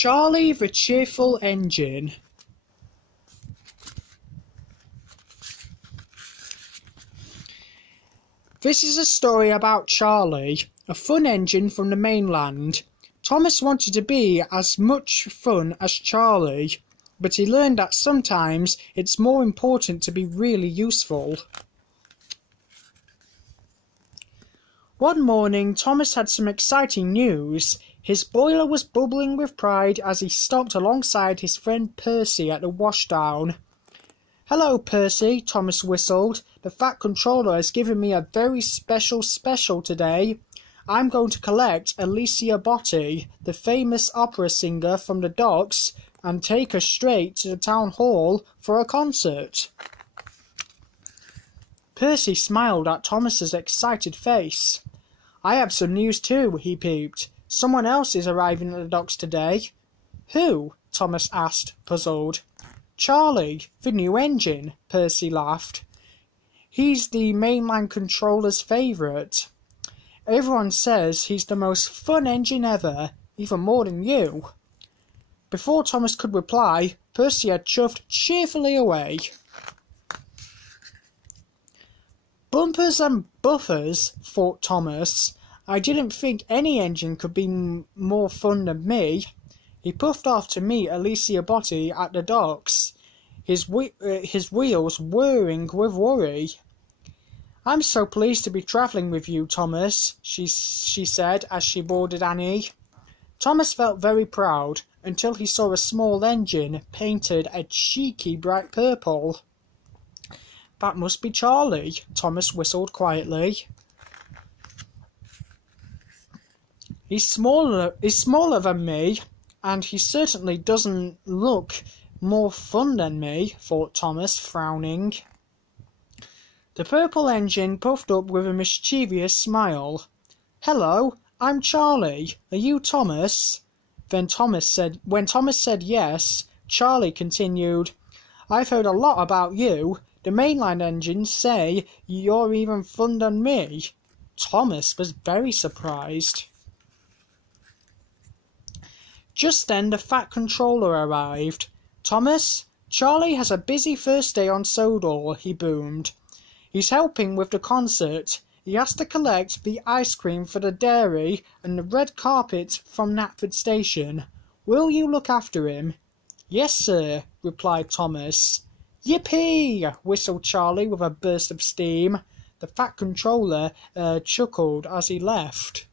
Charlie the Cheerful Engine. This is a story about Charlie, a fun engine from the mainland. Thomas wanted to be as much fun as Charlie, but he learned that sometimes it's more important to be really useful. One morning, Thomas had some exciting news. His boiler was bubbling with pride as he stopped alongside his friend Percy at the washdown. "Hello, Percy," Thomas whistled. "The Fat Controller has given me a very special today. I'm going to collect Alicia Botti, the famous opera singer from the docks, and take her straight to the town hall for a concert." Percy smiled at Thomas's excited face. "I have some news too," he peeped. "Someone else is arriving at the docks today." "Who?" Thomas asked, puzzled. "Charlie, the new engine," Percy laughed. "He's the mainland controller's favourite. Everyone says he's the most fun engine ever, even more than you." Before Thomas could reply, Percy had chuffed cheerfully away. Bumpers and buffers, thought Thomas. I didn't think any engine could be more fun than me. He puffed off to meet Alicia Botti at the docks, his wheels whirring with worry. "I'm so pleased to be travelling with you, Thomas," she said as she boarded Annie. Thomas felt very proud until he saw a small engine painted a cheeky bright purple. "That must be Charlie," Thomas whistled quietly. He's smaller than me, and he certainly doesn't look more fun than me," thought Thomas, frowning. The purple engine puffed up with a mischievous smile. "Hello, I'm Charlie. Are you Thomas?" When Thomas said yes, Charlie continued, "I've heard a lot about you. The mainland engines say you're even fun than me." Thomas was very surprised. Just then the Fat Controller arrived. "Thomas, Charlie has a busy first day on Sodor," he boomed. "He's helping with the concert. He has to collect the ice cream for the dairy and the red carpet from Knapford Station. Will you look after him?" "Yes, sir," replied Thomas. "Yippee!" whistled Charlie with a burst of steam. The Fat Controller chuckled as he left.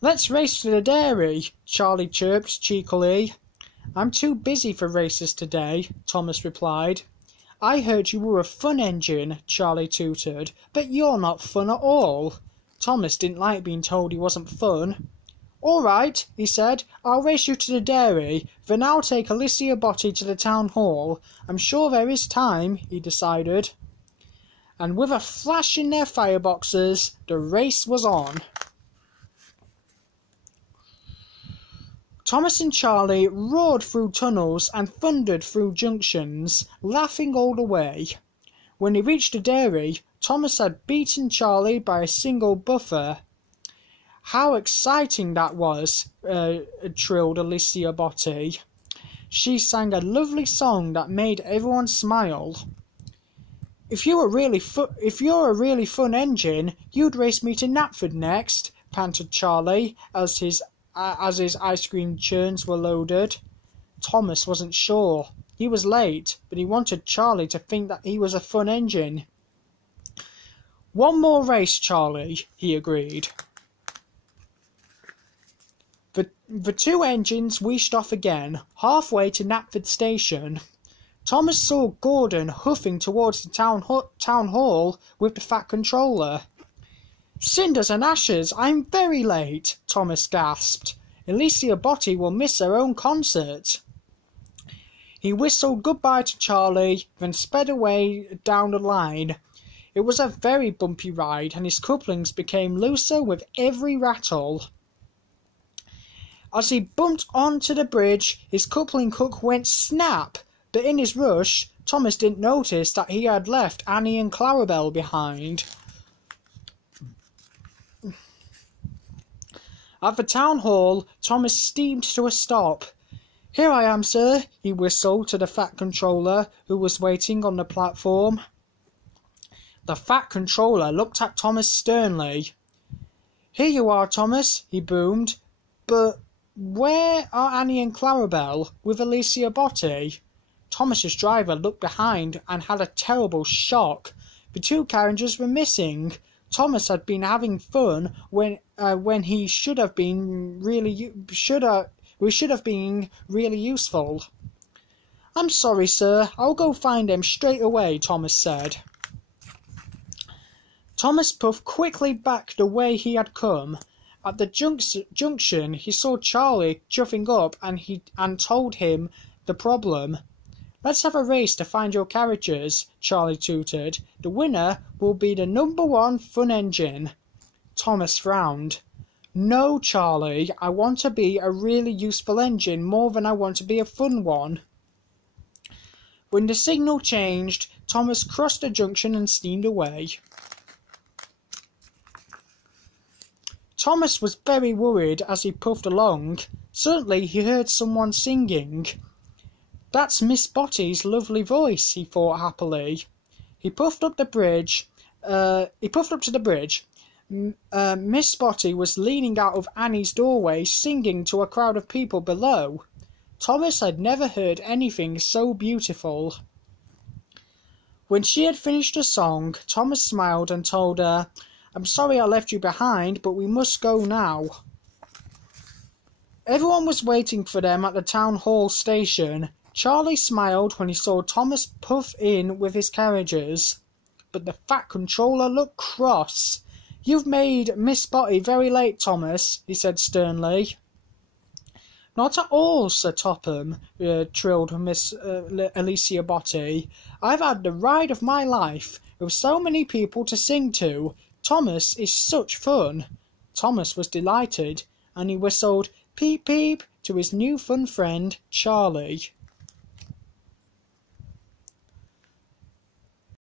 "Let's race to the dairy," Charlie chirped cheekily. "I'm too busy for races today," Thomas replied. "I heard you were a fun engine," Charlie tooted, "but you're not fun at all." Thomas didn't like being told he wasn't fun. "All right," he said, "I'll race you to the dairy, then I'll take Alicia Botti to the town hall. I'm sure there is time," he decided. And with a flash in their fireboxes, the race was on. Thomas and Charlie roared through tunnels and thundered through junctions, laughing all the way. When they reached the dairy, Thomas had beaten Charlie by a single buffer. "How exciting that was," trilled Alicia Botti. She sang a lovely song that made everyone smile. If you're a really fun engine, you'd race me to Knapford next," panted Charlie as his ice cream churns were loaded. Thomas wasn't sure. He was late, but he wanted Charlie to think that he was a fun engine. "One more race, Charlie," he agreed. The two engines wheezed off again, halfway to Knapford Station. Thomas saw Gordon huffing towards the town hall with the Fat Controller. "Cinders and ashes, I'm very late," Thomas gasped. "Alicia Botti will miss her own concert." He whistled goodbye to Charlie, then sped away down the line. It was a very bumpy ride, and his couplings became looser with every rattle. As he bumped onto the bridge, his coupling hook went snap, but in his rush, Thomas didn't notice that he had left Annie and Clarabel behind. At the town hall, Thomas steamed to a stop. "Here I am, sir," he whistled to the fat controller who was waiting on the platform. The fat controller looked at Thomas sternly. "Here you are, Thomas," he boomed. "But where are Annie and Clarabel with Alicia Botti?" Thomas's driver looked behind and had a terrible shock. The two carriages were missing. Thomas had been having fun when he should have been really useful. "I'm sorry, sir. I'll go find them straight away," Thomas said. Thomas puffed quickly back the way he had come. At the junction, he saw Charlie chuffing up and told him the problem. "Let's have a race to find your carriages," Charlie tooted. "The winner will be the #1 fun engine." Thomas frowned. "No, Charlie, I want to be a really useful engine more than I want to be a fun one." When the signal changed, Thomas crossed the junction and steamed away. Thomas was very worried as he puffed along. Suddenly he heard someone singing. "That's Miss Botti's lovely voice," he thought happily. He puffed up to the bridge. Miss Botti was leaning out of Annie's doorway singing to a crowd of people below. Thomas had never heard anything so beautiful. When she had finished the song, Thomas smiled and told her, "I'm sorry I left you behind, but we must go now." Everyone was waiting for them at the town hall station. Charlie smiled when he saw Thomas puff in with his carriages. But the fat controller looked cross. "You've made Miss Botti very late, Thomas," he said sternly. "Not at all, Sir Topham," trilled Miss Alicia Botti. "I've had the ride of my life, with so many people to sing to. Thomas is such fun." Thomas was delighted, and he whistled "peep peep" to his new fun friend, Charlie.